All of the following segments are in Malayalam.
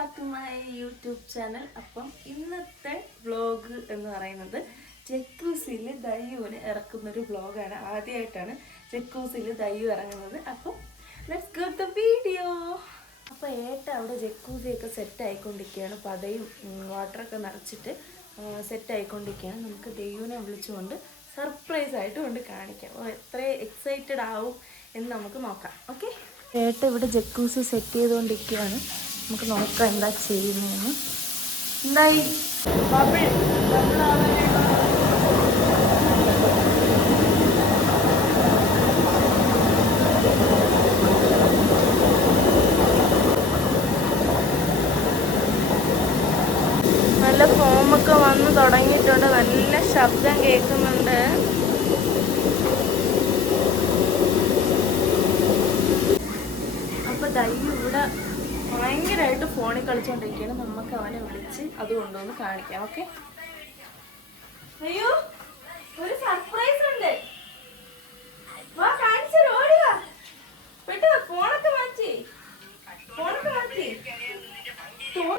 Back to my YouTube channel. അപ്പം ഇന്നത്തെ വ്ളോഗ് എന്ന് പറയുന്നത് ജക്കൂസിൽ ദയ്യൂന് ഇറക്കുന്നൊരു വ്ളോഗാണ്. ആദ്യമായിട്ടാണ് ജക്കൂസിൽ ദയ്യു ഇറങ്ങുന്നത്. അപ്പം let's go to the video. അപ്പോൾ അവിടെ ജക്കൂസിയൊക്കെ സെറ്റ് ആയിക്കൊണ്ടിരിക്കുകയാണ്. പതയും വാട്ടറൊക്കെ നിറച്ചിട്ട് സെറ്റ് ആയിക്കൊണ്ടിരിക്കുകയാണ്. നമുക്ക് ദയ്യൂനെ വിളിച്ചുകൊണ്ട് സർപ്രൈസ് ആയിട്ട് കൊണ്ട് കാണിക്കാം. എത്ര എക്സൈറ്റഡ് ആവും എന്ന് നമുക്ക് നോക്കാം. ഓക്കെ, ഇവിടെ ജക്കൂസി സെറ്റ് ചെയ്തുകൊണ്ടിരിക്കുകയാണ്. നമുക്ക് നോക്കാം എന്താ ചെയ്യുന്നതെന്ന്. എന്തായി നല്ല ഫോമൊക്കെ വന്ന് തുടങ്ങിയിട്ടുണ്ട്. നല്ല ശബ്ദം കേൾക്കുന്നുണ്ട്. അപ്പൊ ദയ്യു ഇവിടെ ഭയങ്കരമായിട്ട് ഫോണിൽ കളിച്ചോണ്ടിരിക്കുകയാണ്. നമുക്ക് അവനെ വിളിച്ച് അത് കൊണ്ടുവന്ന് കാണിക്കാം. ഓക്കെ, അയ്യോ ഒരു സർപ്രൈസ് ഉണ്ട്. ഫോണൊക്കെ മാറ്റി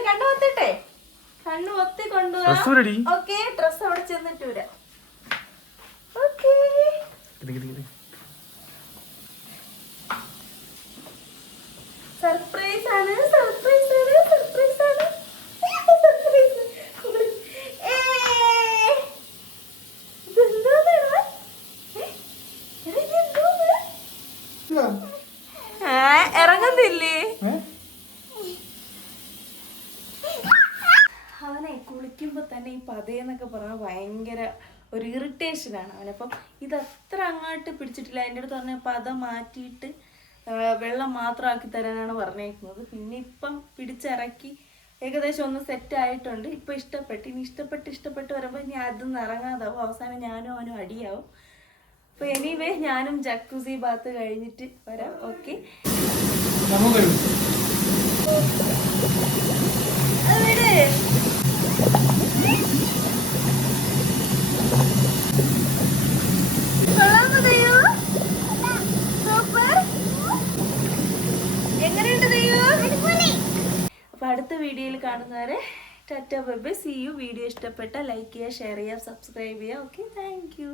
കണ്ണു ഒത്തിട്ടെ, കണ്ണു ഒത്തി കൊണ്ടുപോകാം. ഓക്കെ, ഡ്രസ് അവിടെ ചെന്നിട്ട് വരാം. ഓക്കെ, സർപ്രൈസ് ആണ്, സർപ്രൈസ് ആണ്, സർപ്രൈസ് ആണ്. ഇറങ്ങുന്നില്ലേ അവനെ? കുളിക്കുമ്പോ തന്നെ ഈ പതയെന്നൊക്കെ പറഞ്ഞാൽ ഭയങ്കര ഒരു ഇറിറ്റേഷനാണ് അവനപ്പം. ഇതത്ര അങ്ങോട്ട് പിടിച്ചിട്ടില്ല. എൻ്റെ അടുത്ത് പറഞ്ഞ പത മാറ്റിയിട്ട് വെള്ളം മാത്രമാക്കി തരാനാണ് പറഞ്ഞേക്കുന്നത്. പിന്നെ ഇപ്പം പിടിച്ചിറക്കി ഏകദേശം ഒന്ന് സെറ്റ് ആയിട്ടുണ്ട്. ഇപ്പം ഇഷ്ടപ്പെട്ട്, ഇനി ഇഷ്ടപ്പെട്ട് വരുമ്പോൾ ഇനി അതൊന്നും ഇറങ്ങാതാവും. അവസാനം ഞാനും അവനും അടിയാവും. അപ്പോൾ എനിവേ ഞാനും ജക്കൂസി ബാത്ത് കഴിഞ്ഞിട്ട് വരാം. ഓക്കെ, അപ്പോൾ അടുത്ത വീഡിയോയിൽ കാണുന്നവരെ tata bye bye, see you. Video ഇഷ്ടപ്പെട്ട ലൈക്ക് ചെയ്യുക, ഷെയർ ചെയ്യുക, സബ്സ്ക്രൈബ് ചെയ്യുക. Okay, thank U.